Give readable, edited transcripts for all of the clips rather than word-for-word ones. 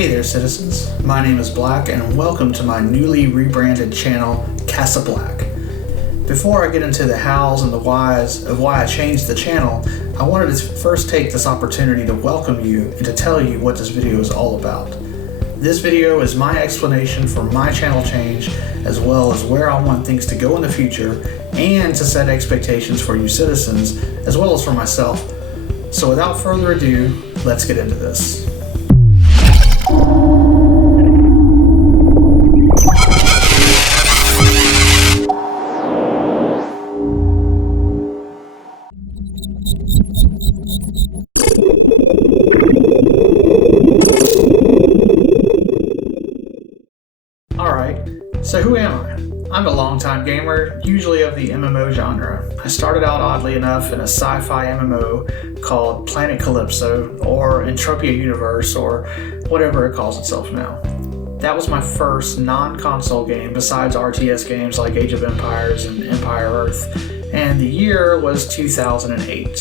Hey there, citizens. My name is Black, and welcome to my newly rebranded channel, CasaBLACK. Before I get into the hows and the whys of why I changed the channel, I wanted to first take this opportunity to welcome you and to tell you what this video is all about. This video is my explanation for my channel change, as well as where I want things to go in the future, and to set expectations for you citizens, as well as for myself. So without further ado, let's get into this. Alright, so who am I? I'm a longtime gamer, usually of the MMO genre. I started out oddly enough in a sci-fi MMO called Planet Calypso, or Entropia Universe, or whatever it calls itself now. That was my first non-console game besides RTS games like Age of Empires and Empire Earth, and the year was 2008.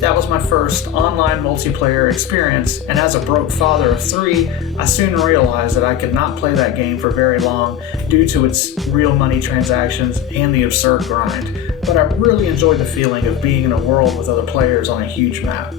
That was my first online multiplayer experience, and as a broke father of 3, I soon realized that I could not play that game for very long due to its real money transactions and the absurd grind, but I really enjoyed the feeling of being in a world with other players on a huge map.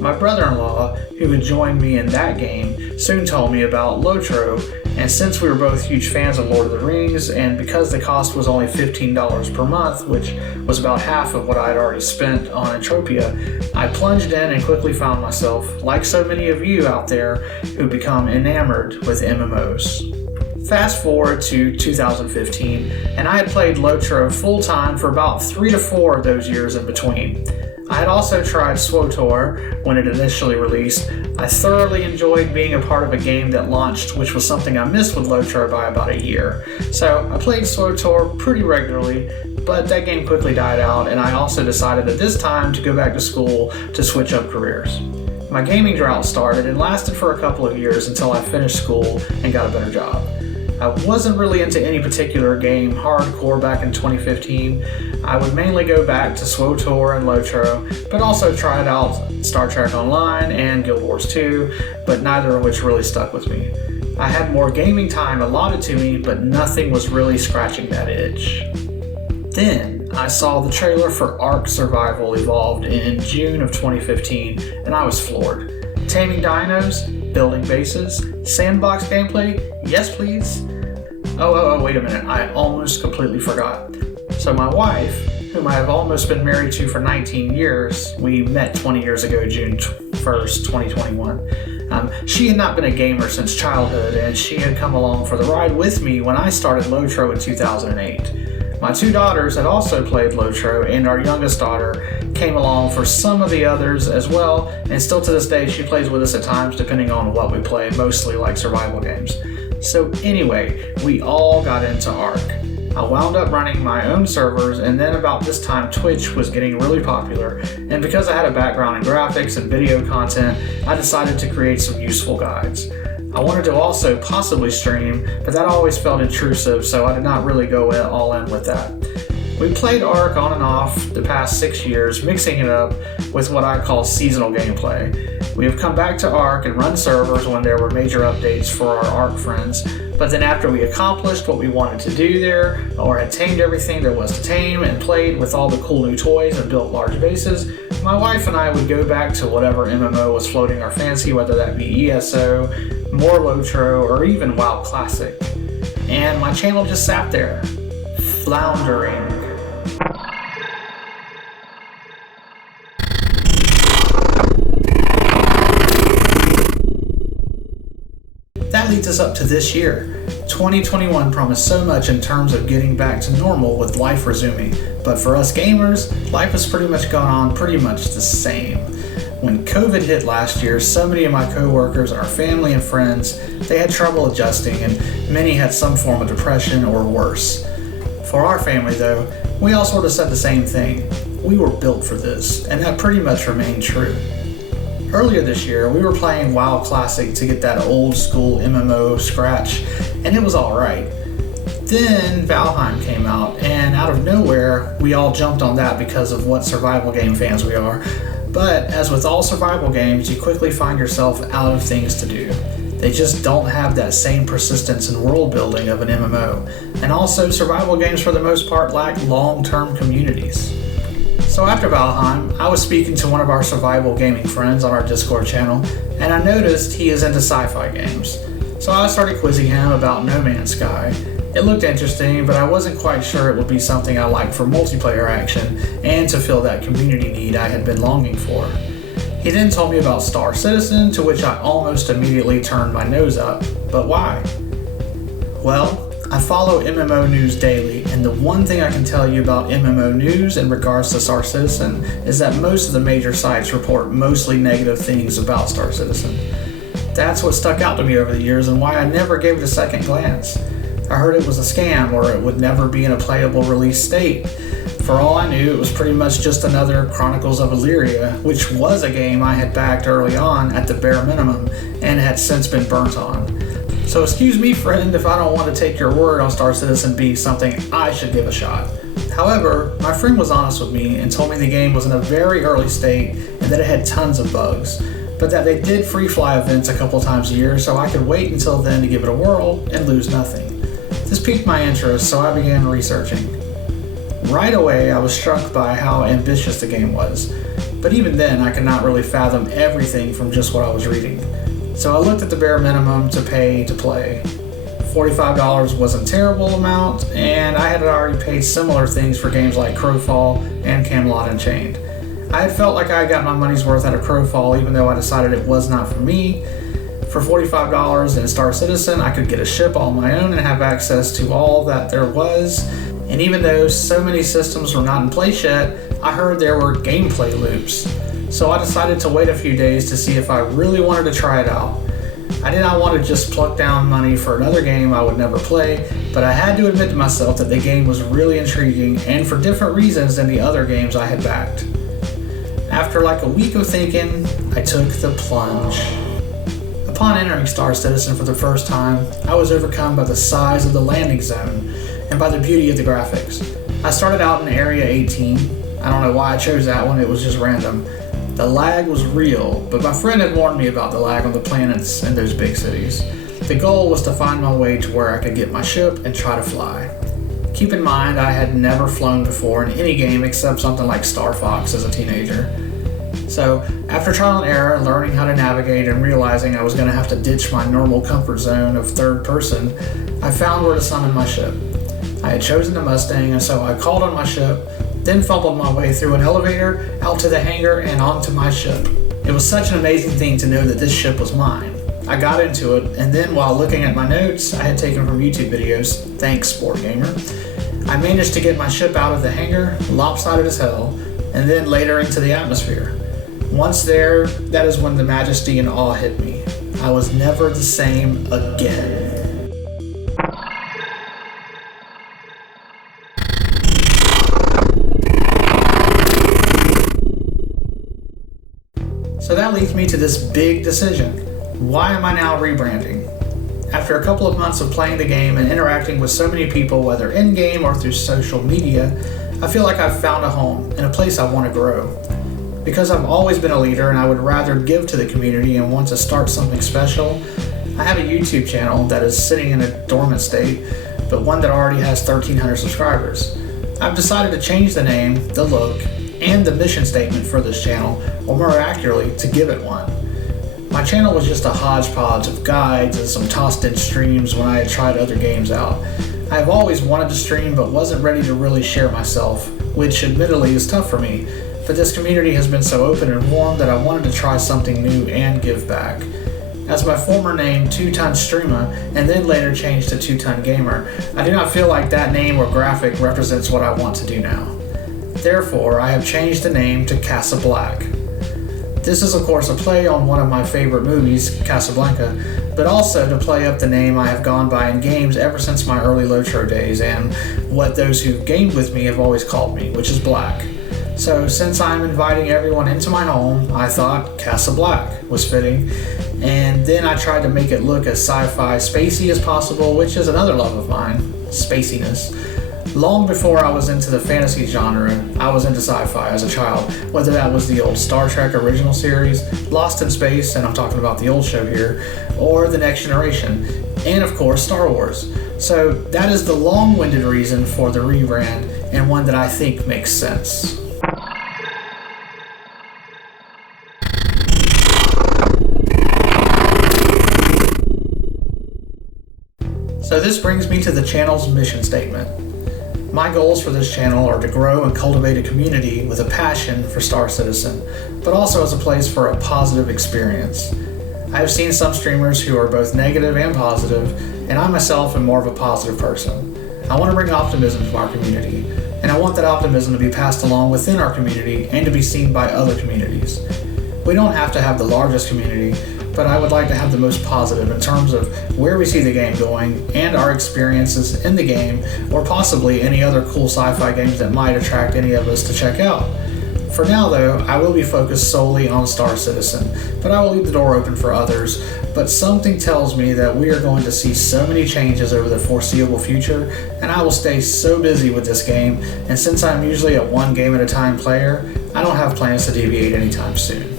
My brother-in-law, who had joined me in that game, soon told me about Lotro, and since we were both huge fans of Lord of the Rings, and because the cost was only $15 per month, which was about half of what I had already spent on Entropia, I plunged in and quickly found myself, like so many of you out there, who become enamored with MMOs. Fast forward to 2015, and I had played Lotro full-time for about 3 to 4 of those years in between. I had also tried SWTOR when it initially released. I thoroughly enjoyed being a part of a game that launched, which was something I missed with Lotro by about a year. So I played SWTOR pretty regularly, but that game quickly died out, and I also decided at this time to go back to school to switch up careers. My gaming drought started and lasted for a couple of years until I finished school and got a better job. I wasn't really into any particular game hardcore back in 2015. I would mainly go back to SWTOR and Lotro, but also tried out Star Trek Online and Guild Wars 2, but neither of which really stuck with me. I had more gaming time allotted to me, but nothing was really scratching that itch. Then I saw the trailer for Ark Survival Evolved in June of 2015, and I was floored. Taming dinos, building bases, sandbox gameplay, yes please. Oh, wait a minute, I almost completely forgot. So my wife, whom I have almost been married to for 19 years, we met 20 years ago, June 1st, 2021. She had not been a gamer since childhood, and she had come along for the ride with me when I started Lotro in 2008. My 2 daughters had also played Lotro, and our youngest daughter came along for some of the others as well, and still to this day she plays with us at times depending on what we play, mostly like survival games. So anyway, we all got into Ark. I wound up running my own servers, and then about this time Twitch was getting really popular, and because I had a background in graphics and video content, I decided to create some useful guides. I wanted to also possibly stream, but that always felt intrusive, so I did not really go all in with that. We played Ark on and off the past 6 years, mixing it up with what I call seasonal gameplay. We have come back to Ark and run servers when there were major updates for our Ark friends, but then after we accomplished what we wanted to do there, or had tamed everything there was to tame and played with all the cool new toys and built large bases, my wife and I would go back to whatever MMO was floating our fancy, whether that be ESO, more Lotro, or even WoW Classic. And my channel just sat there, floundering. That leads us up to this year. 2021 promised so much in terms of getting back to normal with life resuming, but for us gamers, life has pretty much gone on pretty much the same. When COVID hit last year, so many of my co-workers, our family and friends, they had trouble adjusting, and many had some form of depression or worse. For our family though, we all sort of said the same thing. We were built for this, and that pretty much remained true. Earlier this year, we were playing WoW Classic to get that old school MMO scratch, and it was alright. Then Valheim came out, and out of nowhere, we all jumped on that because of what survival game fans we are. But as with all survival games, you quickly find yourself out of things to do. They just don't have that same persistence and world building of an MMO. And also, survival games for the most part lack long-term communities. So after Valheim, I was speaking to one of our survival gaming friends on our Discord channel, and I noticed he is into sci-fi games. So I started quizzing him about No Man's Sky. It looked interesting, but I wasn't quite sure it would be something I liked for multiplayer action and to fill that community need I had been longing for. He then told me about Star Citizen, to which I almost immediately turned my nose up. But why? Well, I follow MMO news daily, and the one thing I can tell you about MMO news in regards to Star Citizen is that most of the major sites report mostly negative things about Star Citizen. That's what stuck out to me over the years and why I never gave it a second glance. I heard it was a scam or it would never be in a playable release state. For all I knew, it was pretty much just another Chronicles of Illyria, which was a game I had backed early on at the bare minimum and had since been burnt on. So excuse me, friend, if I don't want to take your word on Star Citizen being something I should give a shot. However, my friend was honest with me and told me the game was in a very early state and that it had tons of bugs, but that they did free fly events a couple times a year, so I could wait until then to give it a whirl and lose nothing. This piqued my interest, so I began researching. Right away, I was struck by how ambitious the game was, but even then I could not really fathom everything from just what I was reading. So I looked at the bare minimum to pay to play. $45 wasn't a terrible amount, and I had already paid similar things for games like Crowfall and Camelot Unchained. I had felt like I had got my money's worth out of Crowfall, even though I decided it was not for me. For $45 in Star Citizen, I could get a ship all my own and have access to all that there was. And even though so many systems were not in place yet, I heard there were gameplay loops. So I decided to wait a few days to see if I really wanted to try it out. I did not want to just pluck down money for another game I would never play, but I had to admit to myself that the game was really intriguing and for different reasons than the other games I had backed. After like a week of thinking, I took the plunge. Upon entering Star Citizen for the first time, I was overcome by the size of the landing zone and by the beauty of the graphics. I started out in Area 18. I don't know why I chose that one, it was just random. The lag was real, but my friend had warned me about the lag on the planets in those big cities. The goal was to find my way to where I could get my ship and try to fly. Keep in mind, I had never flown before in any game except something like Star Fox as a teenager. So, after trial and error, learning how to navigate and realizing I was going to have to ditch my normal comfort zone of third person, I found where to summon my ship. I had chosen the Mustang, and so I called on my ship, then fumbled my way through an elevator, out to the hangar, and onto my ship. It was such an amazing thing to know that this ship was mine. I got into it, and then while looking at my notes I had taken from YouTube videos, thanks Sport Gamer, I managed to get my ship out of the hangar, lopsided as hell, and then later into the atmosphere. Once there, that is when the majesty and awe hit me. I was never the same again. So that leads me to this big decision. Why am I now rebranding? After a couple of months of playing the game and interacting with so many people, whether in-game or through social media, I feel like I've found a home and a place I want to grow. Because I've always been a leader and I would rather give to the community and want to start something special, I have a YouTube channel that is sitting in a dormant state, but one that already has 1,300 subscribers. I've decided to change the name, the look, and the mission statement for this channel, or more accurately, to give it one. My channel was just a hodgepodge of guides and some tossed in streams when I had tried other games out. I have always wanted to stream but wasn't ready to really share myself, which admittedly is tough for me, but this community has been so open and warm that I wanted to try something new and give back. As my former name, 2-Ton Streamer, and then later changed to 2-Ton Gamer, I do not feel like that name or graphic represents what I want to do now. Therefore, I have changed the name to CasaBLACK. This is of course a play on one of my favorite movies, Casablanca, but also to play up the name I have gone by in games ever since my early Lotro days and what those who gamed with me have always called me, which is Black. So since I'm inviting everyone into my home, I thought CasaBLACK was fitting, and then I tried to make it look as sci-fi spacey as possible, which is another love of mine, spaciness. Long before I was into the fantasy genre, I was into sci-fi as a child, whether that was the old Star Trek original series, Lost in Space, and I'm talking about the old show here, or The Next Generation, and of course Star Wars. So that is the long-winded reason for the rebrand, and one that I think makes sense. So this brings me to the channel's mission statement. My goals for this channel are to grow and cultivate a community with a passion for Star Citizen, but also as a place for a positive experience. I have seen some streamers who are both negative and positive, and I myself am more of a positive person. I want to bring optimism to our community, and I want that optimism to be passed along within our community and to be seen by other communities. We don't have to have the largest community, but I would like to have the most positive in terms of where we see the game going and our experiences in the game, or possibly any other cool sci-fi games that might attract any of us to check out. For now though, I will be focused solely on Star Citizen, but I will leave the door open for others. But something tells me that we are going to see so many changes over the foreseeable future, and I will stay so busy with this game, and since I'm usually a one game at a time player, I don't have plans to deviate anytime soon.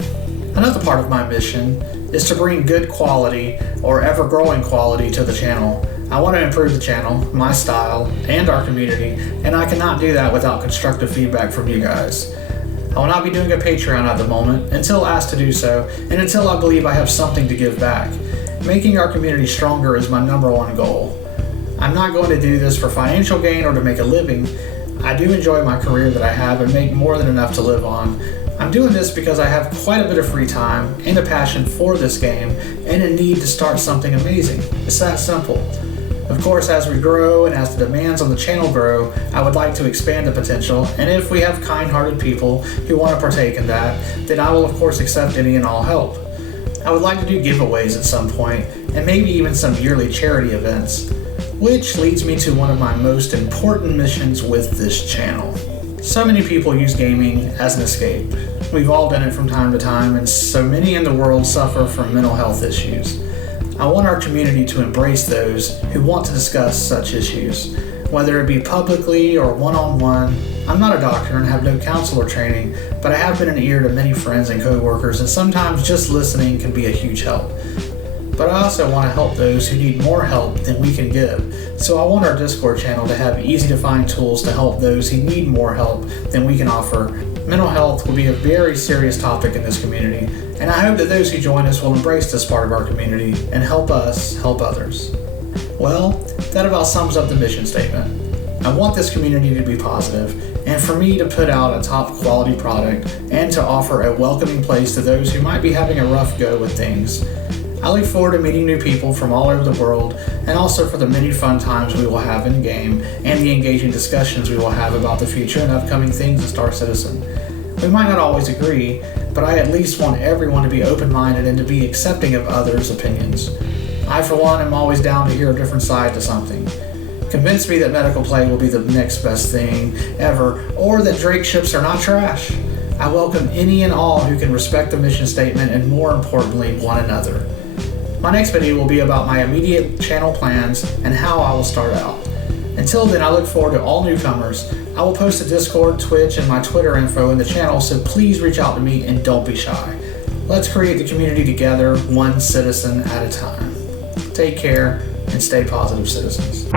Another part of my mission is to bring good quality, or ever-growing quality, to the channel. I want to improve the channel, my style, and our community, and I cannot do that without constructive feedback from you guys. I will not be doing a Patreon at the moment, until asked to do so, and until I believe I have something to give back. Making our community stronger is my #1 goal. I'm not going to do this for financial gain or to make a living. I do enjoy my career that I have and make more than enough to live on. I'm doing this because I have quite a bit of free time and a passion for this game and a need to start something amazing. It's that simple. Of course, as we grow and as the demands on the channel grow, I would like to expand the potential, and if we have kind-hearted people who want to partake in that, then I will of course accept any and all help. I would like to do giveaways at some point, and maybe even some yearly charity events, which leads me to one of my most important missions with this channel. So many people use gaming as an escape. We've all done it from time to time, and so many in the world suffer from mental health issues. I want our community to embrace those who want to discuss such issues, whether it be publicly or one-on-one. I'm not a doctor and have no counselor training, but I have been an ear to many friends and co-workers, and sometimes just listening can be a huge help. But I also want to help those who need more help than we can give, so I want our Discord channel to have easy-to-find tools to help those who need more help than we can offer. Mental health will be a very serious topic in this community, and I hope that those who join us will embrace this part of our community and help us help others. Well, that about sums up the mission statement. I want this community to be positive, and for me to put out a top quality product and to offer a welcoming place to those who might be having a rough go with things. I look forward to meeting new people from all over the world, and also for the many fun times we will have in game and the engaging discussions we will have about the future and upcoming things in Star Citizen. We might not always agree, but I at least want everyone to be open-minded and to be accepting of others' opinions. I, for one, am always down to hear a different side to something. Convince me that medical play will be the next best thing ever, or that Drake ships are not trash. I welcome any and all who can respect the mission statement and, more importantly, one another. My next video will be about my immediate channel plans and how I will start out. Until then, I look forward to all newcomers. I will post a Discord, Twitch, and my Twitter info in the channel, so please reach out to me and don't be shy. Let's create the community together, one citizen at a time. Take care and stay positive, citizens.